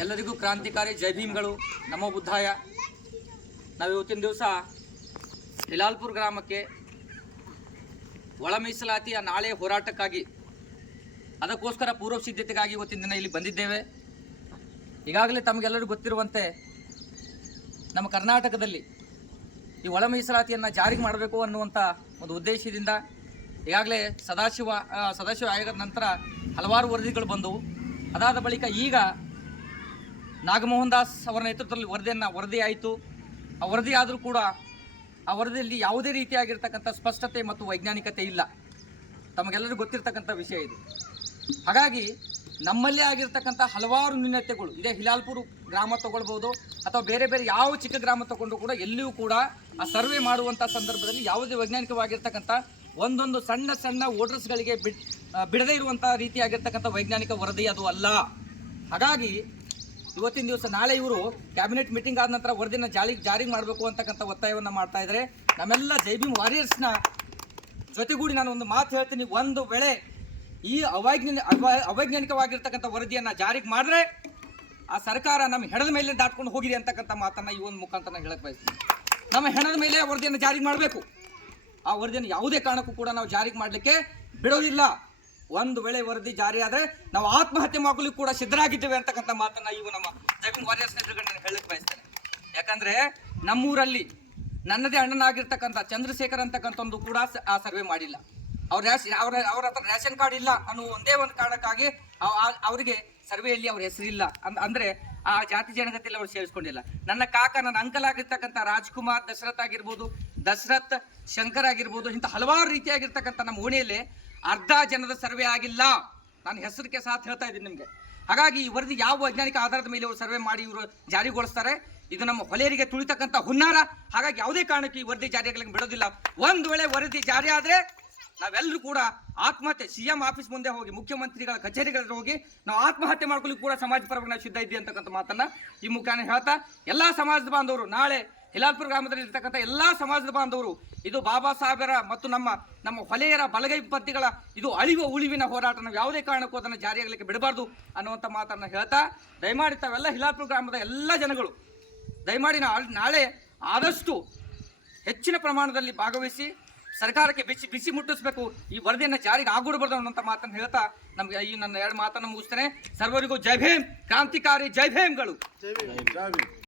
ಎಲ್ಲರಿಗೂ ಕ್ರಾಂತಿಕಾರಿ ಜೈ ಭೀಮ್ಗಳು, ನಮೋ ಬುದ್ಧಾಯ. ನಾವು ಇವತ್ತಿನ ದಿವಸ ಹಿಲಾಲ್ಪುರ ಗ್ರಾಮಕ್ಕೆ ಒಳ ಮೀಸಲಾತಿಯ ನಾಳೆ ಹೋರಾಟಕ್ಕಾಗಿ, ಅದಕ್ಕೋಸ್ಕರ ಪೂರ್ವ ಸಿದ್ಧತೆಗಾಗಿ ಇವತ್ತಿನ ದಿನ ಇಲ್ಲಿ ಬಂದಿದ್ದೇವೆ. ಈಗಾಗಲೇ ತಮಗೆಲ್ಲರಿಗೂ ಗೊತ್ತಿರುವಂತೆ ನಮ್ಮ ಕರ್ನಾಟಕದಲ್ಲಿ ಈ ಒಳ ಮೀಸಲಾತಿಯನ್ನು ಜಾರಿಗೆ ಮಾಡಬೇಕು ಅನ್ನುವಂಥ ಒಂದು ಉದ್ದೇಶದಿಂದ ಈಗಾಗಲೇ ಸದಾಶಿವ ಆಯೋಗದ ನಂತರ ಹಲವಾರು ವರದಿಗಳು ಬಂದವು. ಅದಾದ ಬಳಿಕ ಈಗ ನಾಗಮೋಹನ್ ದಾಸ್ ಅವರ ನೇತೃತ್ವದಲ್ಲಿ ವರದಿ ಆಯಿತು. ಆ ವರದಿ ಆದರೂ ಕೂಡ ಆ ವರದಿಯಲ್ಲಿ ಯಾವುದೇ ರೀತಿಯಾಗಿರ್ತಕ್ಕಂಥ ಸ್ಪಷ್ಟತೆ ಮತ್ತು ವೈಜ್ಞಾನಿಕತೆ ಇಲ್ಲ. ತಮಗೆಲ್ಲರಿಗೂ ಗೊತ್ತಿರ್ತಕ್ಕಂಥ ವಿಷಯ ಇದು. ಹಾಗಾಗಿ ನಮ್ಮಲ್ಲೇ ಆಗಿರ್ತಕ್ಕಂಥ ಹಲವಾರು ನ್ಯೂನತೆಗಳು ಇದೇ. ಹಿಲಾಲ್ಪುರ ಗ್ರಾಮ ತಗೊಳ್ಬೋದು ಅಥವಾ ಬೇರೆ ಬೇರೆ ಯಾವ ಚಿಕ್ಕ ಗ್ರಾಮ ತಗೊಂಡು ಕೂಡ ಎಲ್ಲಿಯೂ ಕೂಡ ಆ ಸರ್ವೆ ಮಾಡುವಂಥ ಸಂದರ್ಭದಲ್ಲಿ ಯಾವುದೇ ವೈಜ್ಞಾನಿಕವಾಗಿರ್ತಕ್ಕಂಥ ಒಂದೊಂದು ಸಣ್ಣ ಸಣ್ಣ ವೋಟರ್ಸ್ಗಳಿಗೆ ಬಿಡದೇ ಇರುವಂಥ ರೀತಿಯಾಗಿರ್ತಕ್ಕಂಥ ವೈಜ್ಞಾನಿಕ ವರದಿ ಅದು ಅಲ್ಲ. ಹಾಗಾಗಿ ಇವತ್ತಿನ ದಿವಸ ನಾಳೆ ಇವರು ಕ್ಯಾಬಿನೆಟ್ ಮೀಟಿಂಗ್ ಆದ ನಂತರ ವರದಿನ ಜಾರಿಗೆ ಮಾಡಬೇಕು ಅಂತಕ್ಕಂಥ ಒತ್ತಾಯವನ್ನು ಮಾಡ್ತಾ ಇದ್ದಾರೆ. ನಮ್ಮೆಲ್ಲ ಜೈ ಭೀಮ್ ವಾರಿಯರ್ಸ್ನ ಜೊತೆಗೂಡಿ ನಾನು ಒಂದು ಮಾತು ಹೇಳ್ತೀನಿ. ಒಂದು ವೇಳೆ ಈ ಅವೈಜ್ಞಾನಿಕವಾಗಿರ್ತಕ್ಕಂಥ ವರದಿಯನ್ನು ಜಾರಿಗೆ ಮಾಡಿದ್ರೆ ಆ ಸರ್ಕಾರ ನಮ್ಮ ಹೆಣದ ಮೇಲೆ ದಾಟ್ಕೊಂಡು ಹೋಗಿದೆ ಅಂತಕ್ಕಂಥ ಮಾತನ್ನು ಈ ಒಂದು ಮುಖಾಂತರ ನಾನು ಹೇಳಕ್ಕೆ ಬಯಸ್ತೀನಿ. ನಮ್ಮ ಹೆಣದ ಮೇಲೆ ವರದಿಯನ್ನು ಜಾರಿಗೆ ಮಾಡಬೇಕು. ಆ ವರದಿಯನ್ನು ಯಾವುದೇ ಕಾರಣಕ್ಕೂ ಕೂಡ ನಾವು ಜಾರಿಗೆ ಮಾಡಲಿಕ್ಕೆ ಬಿಡೋದಿಲ್ಲ. ಒಂದು ವೇಳೆ ವರದಿ ಜಾರಿ ಆದರೆ ನಾವು ಆತ್ಮಹತ್ಯೆ ಮಾಡಲಿಕ್ಕೆ ಕೂಡ ಸಿದ್ಧರಾಗಿದ್ದೇವೆ ಅಂತಕ್ಕಂಥ ಮಾತನ್ನು ಇವು ನಮ್ಮ ಜೈ ಭೀಮ್ ವಾರಿಯರ್ಸ್ನ ಎದುರುಗಡೆ ನಾನು ಹೇಳಕ್ಕೆ ಬಯಸ್ತೇನೆ. ಯಾಕಂದರೆ ನಮ್ಮೂರಲ್ಲಿ ನನ್ನದೇ ಅಣ್ಣನಾಗಿರ್ತಕ್ಕಂಥ ಚಂದ್ರಶೇಖರ್ ಅಂತಕ್ಕಂಥದ್ದು ಕೂಡ ಆ ಸರ್ವೆ ಮಾಡಿಲ್ಲ. ಅವ್ರ ಹತ್ರ ರೇಷನ್ ಕಾರ್ಡ್ ಇಲ್ಲ ಅನ್ನೋ ಒಂದೇ ಒಂದು ಕಾರಣಕ್ಕಾಗಿ ಅವರಿಗೆ ಸರ್ವೆಯಲ್ಲಿ ಅವ್ರ ಹೆಸರಿಲ್ಲ. ಅಂದರೆ ಆ ಜಾತಿ ಜನಗತಿಯಲ್ಲಿ ಅವ್ರು ಸೇರಿಸ್ಕೊಂಡಿಲ್ಲ. ನನ್ನ ಕಾಕ, ನನ್ನ ಅಂಕಲ್ ಆಗಿರ್ತಕ್ಕಂಥ ರಾಜ್ಕುಮಾರ್ ದಶರಥ್ ಆಗಿರ್ಬೋದು, ದಶರಥ್ ಶಂಕರ್ ಆಗಿರ್ಬೋದು, ಇಂಥ ಹಲವಾರು ರೀತಿಯಾಗಿರ್ತಕ್ಕಂಥ ನಮ್ಮ ಓಣಿಯಲ್ಲಿ ಅರ್ಧ ಜನದ ಸರ್ವೆ ಆಗಿಲ್ಲ. ನಾನು ಹೆಸರಿಗೆ ಸಾಥ್ ಹೇಳ್ತಾ ಇದ್ದೀನಿ ನಿಮಗೆ. ಹಾಗಾಗಿ ಈ ವರದಿ ಯಾವ ವೈಜ್ಞಾನಿಕ ಆಧಾರದ ಮೇಲೆ ಇವರು ಸರ್ವೆ ಮಾಡಿ ಇವರು ಜಾರಿಗೊಳಿಸ್ತಾರೆ, ಇದು ನಮ್ಮ ಹೊಲೆಯರಿಗೆ ತುಳಿತಕ್ಕಂಥ ಹುನ್ನಾರ. ಹಾಗಾಗಿ ಯಾವುದೇ ಕಾರಣಕ್ಕೆ ಈ ವರದಿ ಜಾರಿಯಾಗಲಿಕ್ಕೆ ಬಿಡೋದಿಲ್ಲ. ಒಂದು ವೇಳೆ ವರದಿ ಜಾರಿ ಆದರೆ ನಾವೆಲ್ಲರೂ ಕೂಡ ಆತ್ಮಹತ್ಯೆ, CM ಆಫೀಸ್ ಮುಂದೆ ಹೋಗಿ, ಮುಖ್ಯಮಂತ್ರಿಗಳ ಕಚೇರಿಗಳಲ್ಲಿ ಹೋಗಿ ನಾವು ಆತ್ಮಹತ್ಯೆ ಮಾಡ್ಕೊಳ್ಳಿಕ್ಕೆ ಕೂಡ ಸಮಾಜ ಪರವಾಗಿ ನಾವು ಸಿದ್ಧ ಇದ್ದೀವಿ ಅಂತಕ್ಕಂಥ ಮಾತನ್ನ ಈ ಮುಖಾನ ಹೇಳ್ತಾ, ಎಲ್ಲ ಸಮಾಜದ ಬಾಂಧವರು, ನಾಳೆ ಹಿಲಾಲ್ಪುರ ಗ್ರಾಮದಲ್ಲಿ ಇರ್ತಕ್ಕಂಥ ಎಲ್ಲ ಸಮಾಜದ ಬಾಂಧವರು, ಇದು ಬಾಬಾ ಸಾಹೇಬರ ಮತ್ತು ನಮ್ಮ ಹೊಲೆಯರ ಬಲಗೈ ಪಂಥಿಗಳ ಇದು ಉಳಿವಿನ ಹೋರಾಟ. ನಾವು ಯಾವುದೇ ಕಾರಣಕ್ಕೂ ಅದನ್ನು ಜಾರಿಯಾಗಲಿಕ್ಕೆ ಬಿಡಬಾರ್ದು ಅನ್ನುವಂಥ ಮಾತನ್ನು ಹೇಳ್ತಾ, ದಯಮಾಡಿ ತಾವೆಲ್ಲ ಹಿಲಾಲ್ಪುರ ಗ್ರಾಮದ ಎಲ್ಲ ಜನಗಳು ದಯಮಾಡಿ ನಾಳೆ ಆದಷ್ಟು ಹೆಚ್ಚಿನ ಪ್ರಮಾಣದಲ್ಲಿ ಭಾಗವಹಿಸಿ ಸರ್ಕಾರಕ್ಕೆ ಬಿಸಿ ಮುಟ್ಟಿಸಬೇಕು. ಈ ವರದಿಯನ್ನು ಜಾರಿಗೆ ಆಗೂಡಬಾರ್ದು ಅನ್ನುವಂಥ ಮಾತನ್ನು ಹೇಳ್ತಾ ನಮಗೆ ಈ ನನ್ನ ಎರಡು ಮಾತನ್ನು ಮುಗಿಸ್ತೇನೆ. ಸರ್ವರಿಗೂ ಜೈ ಭೀಮ್, ಕ್ರಾಂತಿಕಾರಿ ಜೈ ಭೀಮ್ಗಳು.